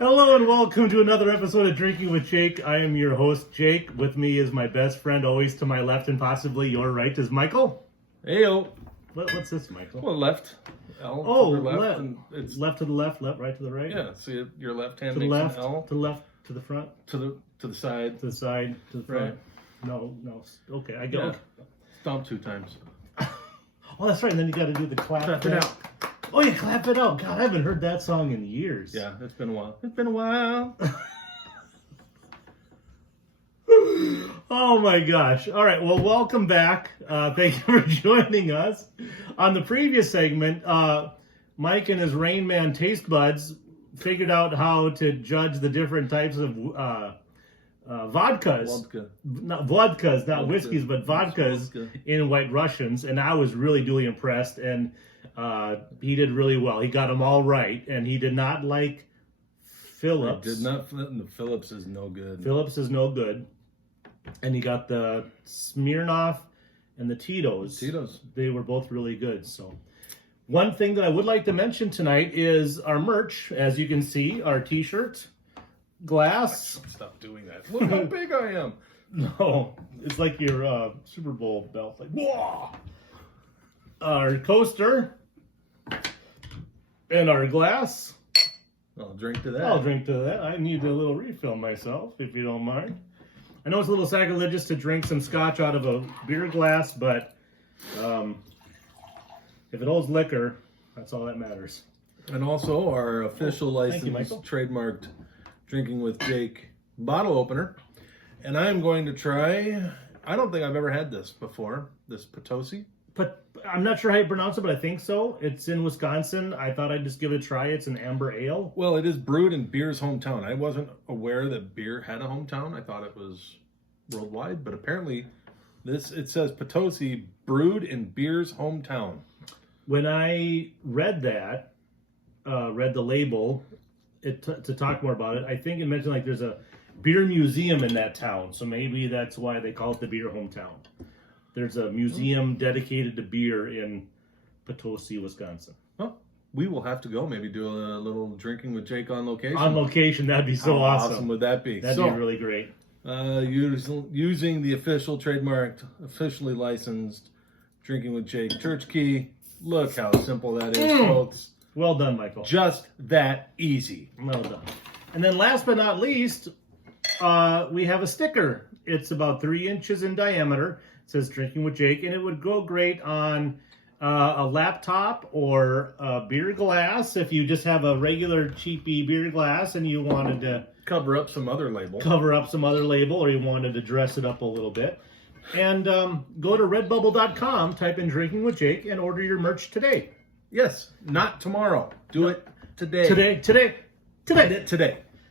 Hello and welcome to another episode of Drinking with Jake. I am your host, Jake. With me is my best friend, always to my left and possibly your right, is Michael. Heyo. What's this, Michael? Well, left. L Oh, to the left. And it's Left to the left, right to the right. yeah. So your left hand To the makes left, an L. to the left, to the front, To the side. to the side, to the front. Right. No. Okay, I go. Yeah. Stomp 2 times. Oh, that's right. And then you got to do the clap. Clap it out. Oh, yeah, clap it out. God, I haven't heard that song in years. Yeah, it's been a while. It's been a while. Oh my gosh. All right. Well, welcome back. Thank you for joining us. On the previous segment, Mike and his Rain Man taste buds figured out how to judge the different types of vodkas. Not whiskeys, but vodkas in White Russians. And I was really duly impressed. And he did really well. He got them all right. And he did not like Phillips. Did not. The Phillips is no good. Phillips is no good. And he got the Smirnoff and the Tito's. They were both really good. So, one thing that I would like to mention tonight is our merch. As you can see, our T-shirts, glass. Stop doing that. Look how big I am. No, it's like your Super Bowl belt. Like, whoa! Our coaster and our glass. I'll drink to that. I'll drink to that. I need a little refill myself, if you don't mind. I know it's a little sacrilegious to drink some scotch out of a beer glass, but if it holds liquor, that's all that matters. And also our official licensed, trademarked Drinking with Jake bottle opener. And I am going to try, I don't think I've ever had this before, this Potosi. But I'm not sure how you pronounce it, but I think so. It's in Wisconsin. I thought I'd just give it a try. It's an amber ale. Well, it is brewed in beer's hometown. I wasn't aware that beer had a hometown. I thought it was worldwide, but apparently it says Potosi, brewed in beer's hometown. When I read that, read the label, to talk more about it, I think it mentioned like there's a beer museum in that town, so maybe that's why they call it the beer hometown. There's a museum dedicated to beer in Potosi, Wisconsin. Well, we will have to go. Maybe do a little Drinking with Jake on location. On location, that'd be so How awesome. would that be? That'd be really great. Using the official trademarked, officially licensed Drinking with Jake church key. Look how simple that is, folks. Well done, Michael. Just that easy. Well done. And then last but not least, we have a sticker. It's about 3 inches in diameter. It says Drinking with Jake, and it would go great on a laptop or a beer glass if you just have a regular cheapy beer glass and you wanted to cover up some other label, or you wanted to dress it up a little bit. And go to redbubble.com, type in Drinking with Jake, and order your merch today. Yes, not tomorrow. Do it today. Today. Today.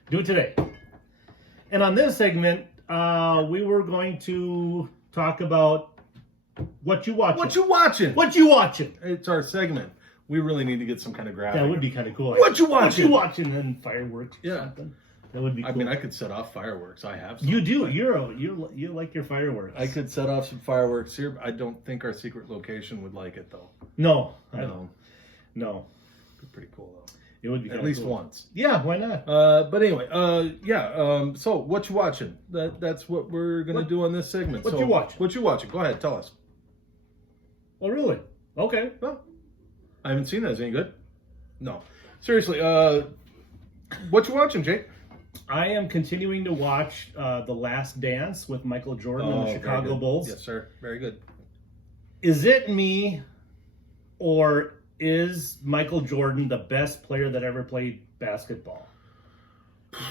Do it today. And on this segment, we were going to talk about What You Watchin'. What you watching? What you watching? It's our segment. We really need to get some kind of graphic. That would be kind of cool. What you watching? What you watching? And fireworks or something. That would be cool. I mean, I could set off fireworks. I have some. You do. You like your fireworks. I could set off some fireworks here. I don't think our secret location would like it, though. No. No. It'd be pretty cool, though. It would be at least cool. once. Yeah, why not? But anyway, so what you watching? That's what we're gonna do on this segment. What you watching? What you watching? Go ahead, tell us. Oh, really? Okay. Well, I haven't seen that. Is it any good? No. Seriously, what you watching, Jake? I am continuing to watch The Last Dance with Michael Jordan and the Chicago Bulls. Yes, sir. Very good. Is it me, or is Michael Jordan the best player that ever played basketball?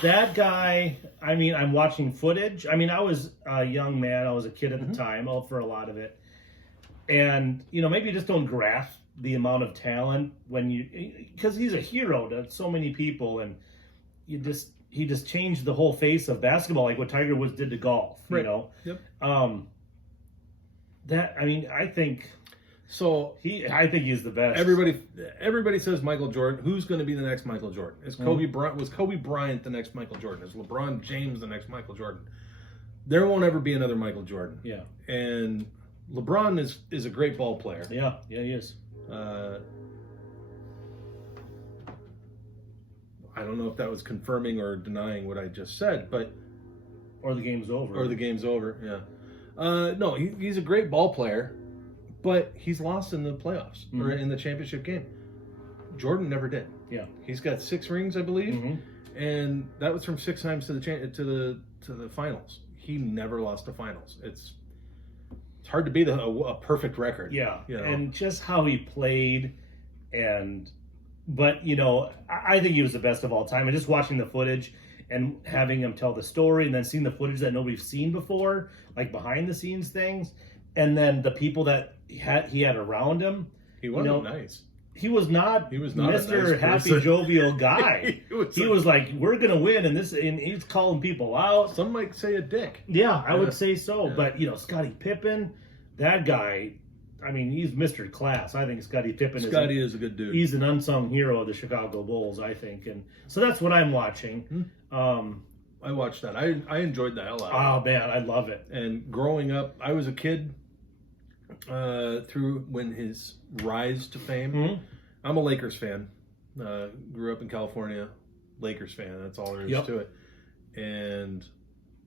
That guy, I mean, I'm watching footage. I mean, I was a young man. I was a kid at the time, out for a lot of it. And, maybe you just don't grasp the amount of talent because he's a hero to so many people, and he just changed the whole face of basketball, like what Tiger Woods did to golf, Yep. I think he's the best. Everybody says Michael Jordan. Who's going to be the next Michael Jordan? Was Kobe Bryant the next Michael Jordan? Is LeBron James the next Michael Jordan? There won't ever be another Michael Jordan. Yeah. And LeBron is a great ball player. Yeah, he is. I don't know if that was confirming or denying what I just said, but or the game's over. Or the game's over. Yeah. No, he's a great ball player, but he's lost in the playoffs or in the championship game. Jordan never did. Yeah. He's got 6 rings, I believe, and that was from 6 times to the finals. He never lost the finals. It's hard to beat a perfect record. Yeah, you know? And just how he played, but I think he was the best of all time. And just watching the footage and having him tell the story, and then seeing the footage that nobody's seen before, like behind the scenes things, and then the people that he had around him. He wasn't nice. He was not Mr. Nice Happy person. Jovial guy. he was like, we're gonna win, and he's calling people out. Some might say a dick. Yeah, I would say so. Yeah. But Scottie Pippen, that guy, I mean, he's Mr. Class. I think Scottie Pippen is a good dude. He's an unsung hero of the Chicago Bulls, I think. And so that's what I'm watching. I watched that. I enjoyed the hell out of it. Oh man, I love it. And growing up, I was a kid through when his rise to fame. I'm a Lakers fan. Grew up in California, Lakers fan. That's all there is to it. And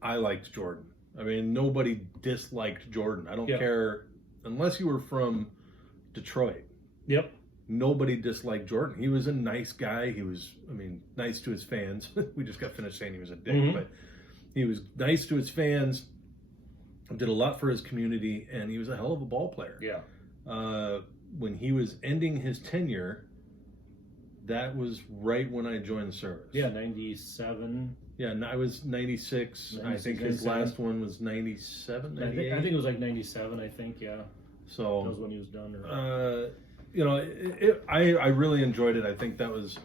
I liked Jordan. I mean, nobody disliked Jordan. I don't care, unless you were from Detroit. Yep. Nobody disliked Jordan. He was a nice guy. He was, nice to his fans. We just got finished saying he was a dick, but he was nice to his fans, did a lot for his community, and he was a hell of a ball player. Yeah. When he was ending his tenure, that was right when I joined the service. Yeah, 97. Yeah, I was 96. I think his last one was 97, 98. I think it was like 97, I think, yeah. So that was when he was done. I really enjoyed it. I think that was...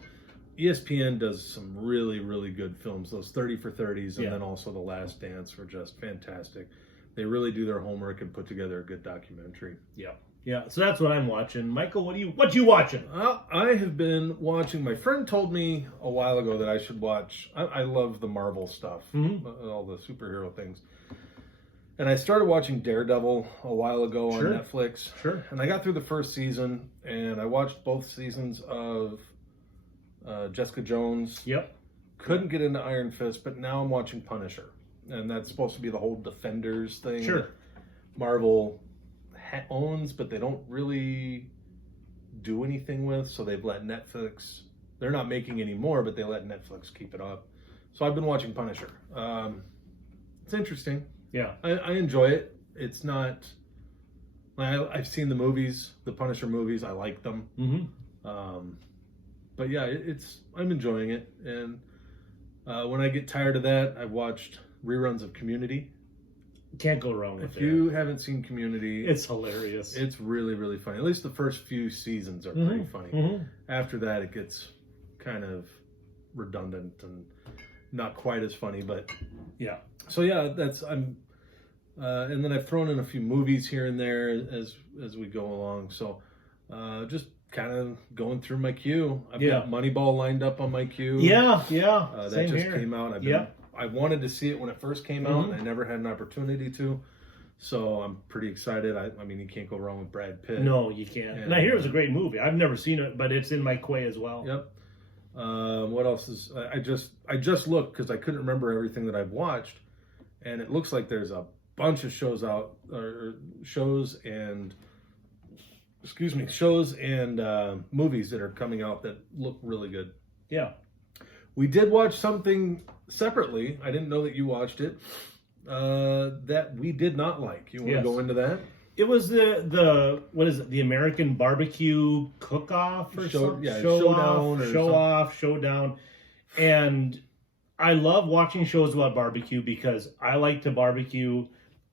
ESPN does some really, really good films. Those 30 for 30s and then also The Last Dance were just fantastic. They really do their homework and put together a good documentary. Yeah. Yeah, so that's what I'm watching. Michael, what you watching? I have been watching. My friend told me a while ago that I should watch. I love the Marvel stuff, all the superhero things. And I started watching Daredevil a while ago on Netflix. Sure. And I got through the first season, and I watched both seasons of Jessica Jones. Yep. Couldn't get into Iron Fist, but now I'm watching Punisher. And that's supposed to be the whole Defenders thing. Sure. Marvel owns, but they don't really do anything with, so they've let Netflix, they're not making any more, but they let Netflix keep it up. So I've been watching Punisher. It's interesting. Yeah. I enjoy it. It's not, I've seen the movies, the Punisher movies, I like them. But yeah, I'm enjoying it. And when I get tired of that, I've watched reruns of Community. Can't go wrong with it. If you haven't seen Community, it's hilarious. It's really, really funny. At least the first few seasons are pretty funny. After that, it gets kind of redundant and not quite as funny. But yeah. So yeah, and then I've thrown in a few movies here and there as we go along. So just kind of going through my queue. I've got Moneyball lined up on my queue. Yeah. That just came out. I wanted to see it when it first came out, and I never had an opportunity to. So I'm pretty excited. I mean, you can't go wrong with Brad Pitt. No, you can't. And I hear it was a great movie. I've never seen it, but it's in my queue as well. Yep. What else is... I just looked because I couldn't remember everything that I've watched, and it looks like there's a bunch of shows out, or shows and movies that are coming out that look really good. Yeah. We did watch something separately. I didn't know that you watched it. That we did not like. You want to go into that? It was the what is it? The American Barbecue Cook-Off or something? Yeah, Showdown. And I love watching shows about barbecue because I like to barbecue.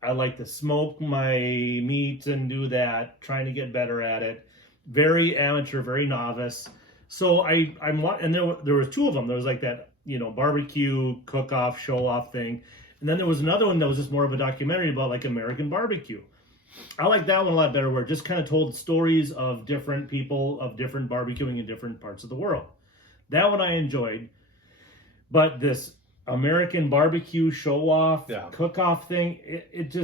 I like to smoke my meat and do that, trying to get better at it. Very amateur, very novice. So and there were 2 of them. There was like that, barbecue cook-off, show-off thing. And then there was another one that was just more of a documentary about like American barbecue. I like that one a lot better, where it just kind of told stories of different people, of different barbecuing in different parts of the world. That one I enjoyed. But this American barbecue show-off, cook-off thing, it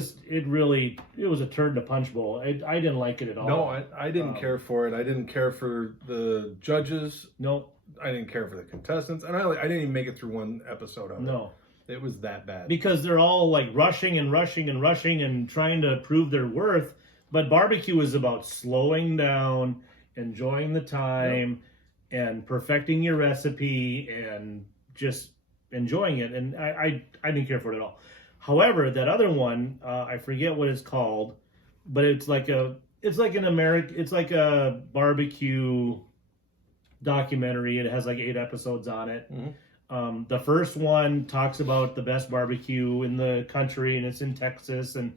was a turd in a punch bowl. I didn't like it at all. No, I didn't care for it. I didn't care for the judges. No. I didn't care for the contestants, and I didn't even make it through one episode of it. No. It was that bad. Because they're all like rushing and rushing and rushing and trying to prove their worth. But barbecue is about slowing down, enjoying the time, and perfecting your recipe and just enjoying it. And I didn't care for it at all. However, that other one, I forget what it's called, but it's like a barbecue documentary. It has like 8 episodes on it. Mm-hmm. The first one talks about the best barbecue in the country, and it's in Texas, and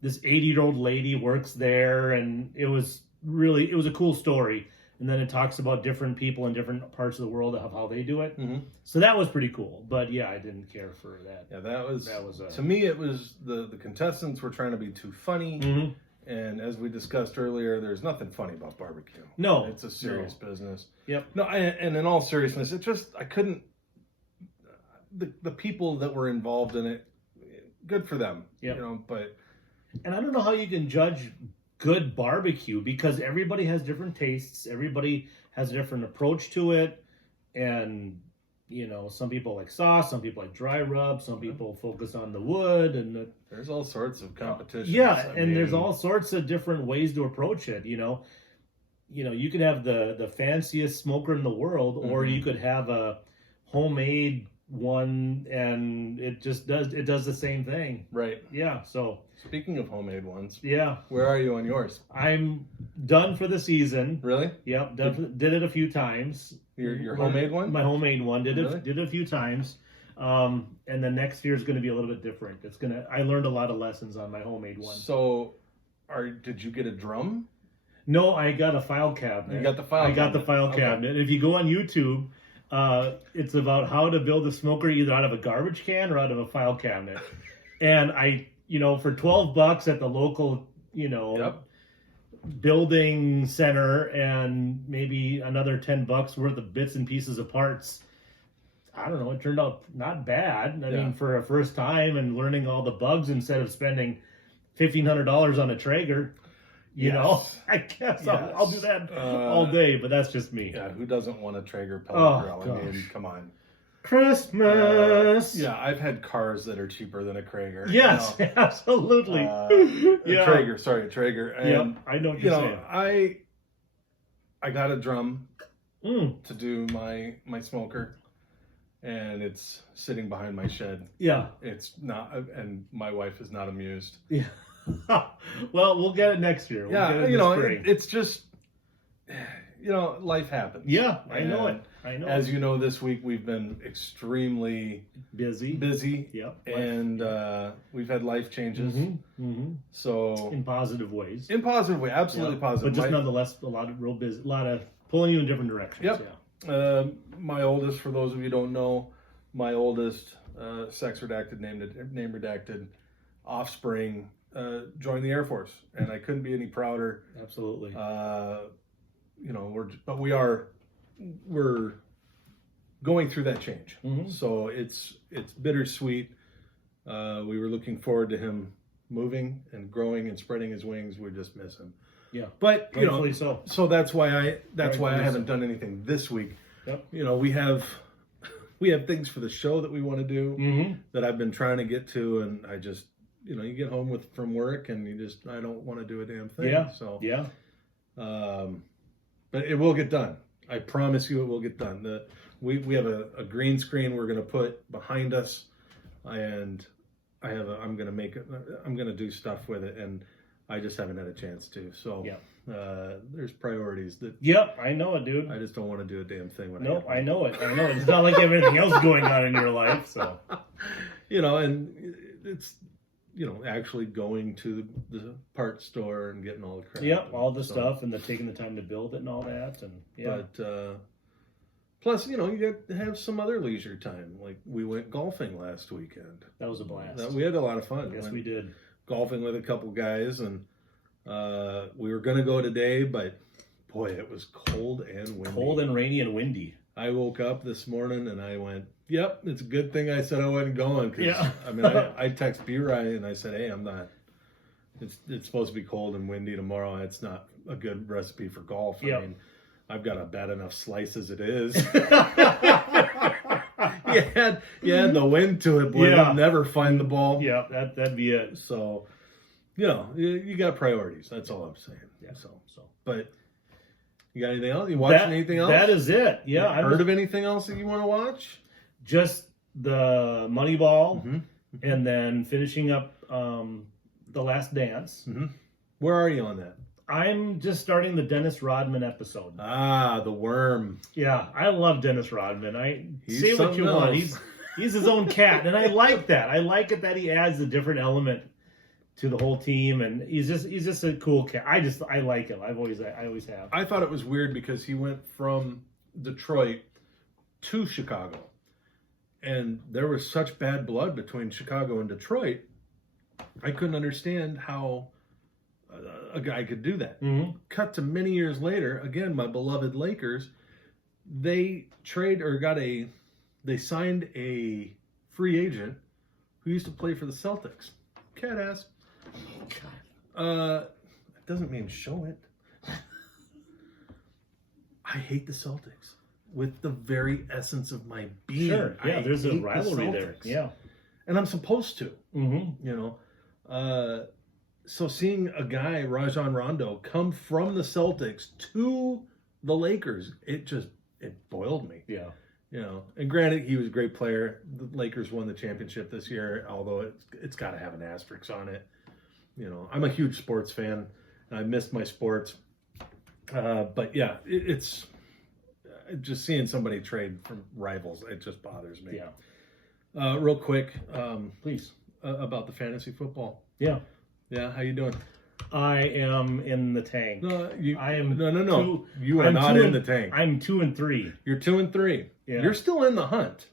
this 80-year-old lady works there, and it was a cool story. And then it talks about different people in different parts of the world of how they do it. Mm-hmm. So that was pretty cool. But yeah, I didn't care for that. Yeah, that was to me, it was the contestants were trying to be too funny. Mm-hmm. And as we discussed earlier, there's nothing funny about barbecue. No. It's a serious business. Yep. No, and in all seriousness, it just, I couldn't, the people that were involved in it, good for them. Yep. You know, but. And I don't know how you can judge good barbecue because everybody has different tastes. Everybody has a different approach to it. And, you know, some people like sauce, some people like dry rub, some people focus on the wood. And there's all sorts of competitions. Yeah, there's all sorts of different ways to approach it, you know. You know, you could have the fanciest smoker in the world, or you could have a homemade one, and it does the same thing. Right. Yeah, so. Speaking of homemade ones. Yeah. Where are you on yours? I'm done for the season. Really? Yep, did it a few times. Your homemade one? My homemade one. Did Really? it a few times. And then next year is going to be a little bit different. I learned a lot of lessons on my homemade one. So, did you get a drum? No, I got a file cabinet. You got the file cabinet. I got the file cabinet. If you go on YouTube, it's about how to build a smoker either out of a garbage can or out of a file cabinet. And for $12 at the local, building center and maybe another $10 worth of bits and pieces of parts, I don't know, it turned out not bad. I mean, for a first time and learning all the bugs instead of spending $1,500 on a Traeger, you know, I guess I'll do that all day, but that's just me. Yeah, who doesn't want a Traeger pellet grill? Gosh. I mean, come on. Christmas. Yeah, I've had cars that are cheaper than a Traeger. Yes, absolutely. A Traeger. And, I know what you're saying. I got a drum to do my smoker, and it's sitting behind my shed. Yeah. It's not, and my wife is not amused. Yeah. Well, we'll get it next year. It's just, life happens. Yeah, I know it. As you know, this week we've been extremely busy. Yep. And we've had life changes. So in positive ways. Absolutely positive. But just nonetheless, a lot of pulling you in different directions. Yep. Yeah. My oldest, for those of you who don't know, sex redacted, name redacted, offspring, joined the Air Force, and I couldn't be any prouder. Absolutely. We're going through that change. So it's bittersweet. We were looking forward to him moving and growing and spreading his wings. We just miss him. Yeah. But so that's why I haven't done anything this week. Yep. We have things for the show that we want to do that I've been trying to get to, and I just you get home from work and I don't want to do a damn thing. Yeah. So yeah. But it will get done. I promise you it will get done. We have a green screen we're going to put behind us, and I'm going to do stuff with it, and I just haven't had a chance to. So there's priorities that. Yep, I know it, dude. I just don't want to do a damn thing. I know it. It's not like you have anything else going on in your life, so. And it's. Actually going to the parts store and getting all the crap. Yep, all the stuff and taking the time to build it and all that. And But plus, you get to have some other leisure time. Like we went golfing last weekend. That was a blast. We had a lot of fun. Yes, we did. Golfing with a couple guys, and we were going to go today, but boy, it was cold and windy. Cold and rainy and windy. I woke up this morning and I went, yep, it's a good thing I said I wasn't going. Cause, I text B-Rye and I said, hey, I'm not. It's supposed to be cold and windy tomorrow. It's not a good recipe for golf. Yep. I mean, I've got a bad enough slice as it is. you had the wind to it, boy. You'll never find the ball. Yeah, that'd be it. So, you got priorities. That's all I'm saying. Yeah. So, but you got anything else? You watching anything else? That is it. Yeah. I've heard of anything else that you want to watch? Just the Moneyball, and then finishing up The Last Dance. Where are you on that? I'm just starting the Dennis Rodman episode. Ah, the worm. Yeah, I love Dennis Rodman. Say what you want. He's his own cat, and I like that. I like it that he adds a different element to the whole team, and he's just a cool cat. I like him. I always have. I thought it was weird because he went from Detroit to Chicago, and there was such bad blood between Chicago and Detroit. I couldn't understand how a guy could do that. Cut to many years later, again, my beloved Lakers, they signed a free agent who used to play for the Celtics. Cat ass. It doesn't mean show it. I hate the Celtics with the very essence of my being. Sure, yeah, there's a rivalry there. Yeah, and I'm supposed to. So seeing a guy, Rajon Rondo, come from the Celtics to the Lakers, it boiled me. Yeah. And granted, he was a great player. The Lakers won the championship this year, although it's got to have an asterisk on it. I'm a huge sports fan, and I missed my sports. But yeah, it's just seeing somebody trade from rivals. It just bothers me. Yeah. Real quick, please, about the fantasy football. Yeah. Yeah, how you doing? I am in the tank. No. You are I'm not in the tank. I'm 2-3. You're 2-3. Yeah. You're still in the hunt.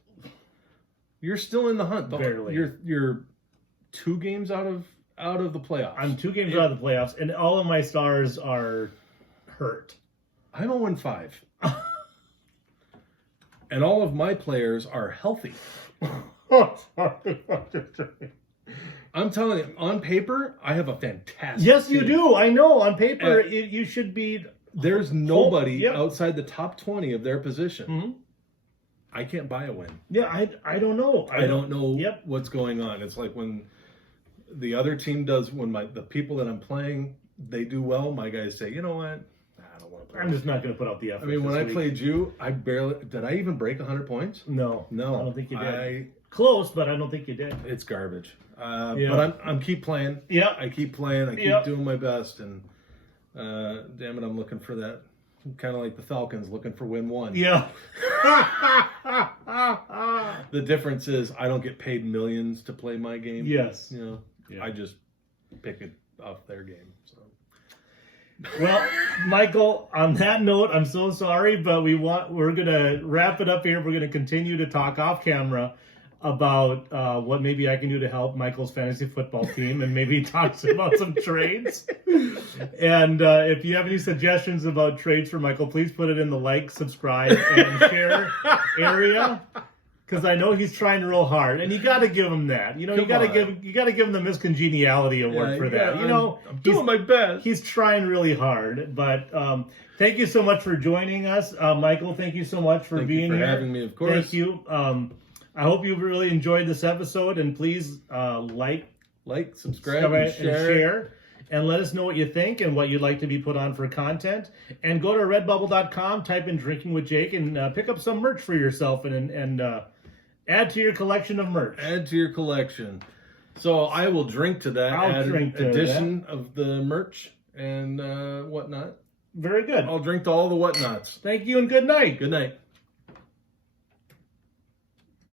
Barely. You're 2 games out of the playoffs. I'm 2 games out of the playoffs, and all of my stars are hurt. I'm 0-5. And all of my players are healthy. I'm telling you, on paper, I have a fantastic Yes, team. you do. I know. On paper, you should be... There's nobody outside the top 20 of their position. I can't buy a win. Yeah, I don't know. I don't know what's going on. It's like when the other team does, when the people that I'm playing, they do well, my guys say, you know what? I don't want to play. I'm just not going to put out the effort. I mean, when I played you, did I even break 100 points? No. I don't think you did. Close, but I don't think you did. It's garbage. But I'm keep playing. Yeah. I keep playing. I keep doing my best. And damn it, I'm looking for that. Kind of like the Falcons looking for win 1. Yeah. The difference is I don't get paid millions to play my game. Yes. I just pick it off their game. So. Well, Michael, on that note, I'm so sorry, but we're gonna wrap it up here. We're gonna continue to talk off camera about what maybe I can do to help Michael's fantasy football team, and maybe talk about some trades. And if you have any suggestions about trades for Michael, please put it in the like, subscribe, and share area, because I know he's trying real hard, and you got to give him that. You got to give him the Miss Congeniality Award for that. I'm doing my best. He's trying really hard, but thank you so much for joining us, Michael. Thank you so much for being here. Having me, of course. Thank you. I hope you really enjoyed this episode, and please like, subscribe, and share. And let us know what you think and what you'd like to be put on for content. And go to redbubble.com, type in Drinking with Jake, and pick up some merch for yourself and add to your collection of merch. Add to your collection. So I will drink to that. I'll drink to addition of the merch and whatnot. Very good. I'll drink to all the whatnots. Thank you and good night. Good night.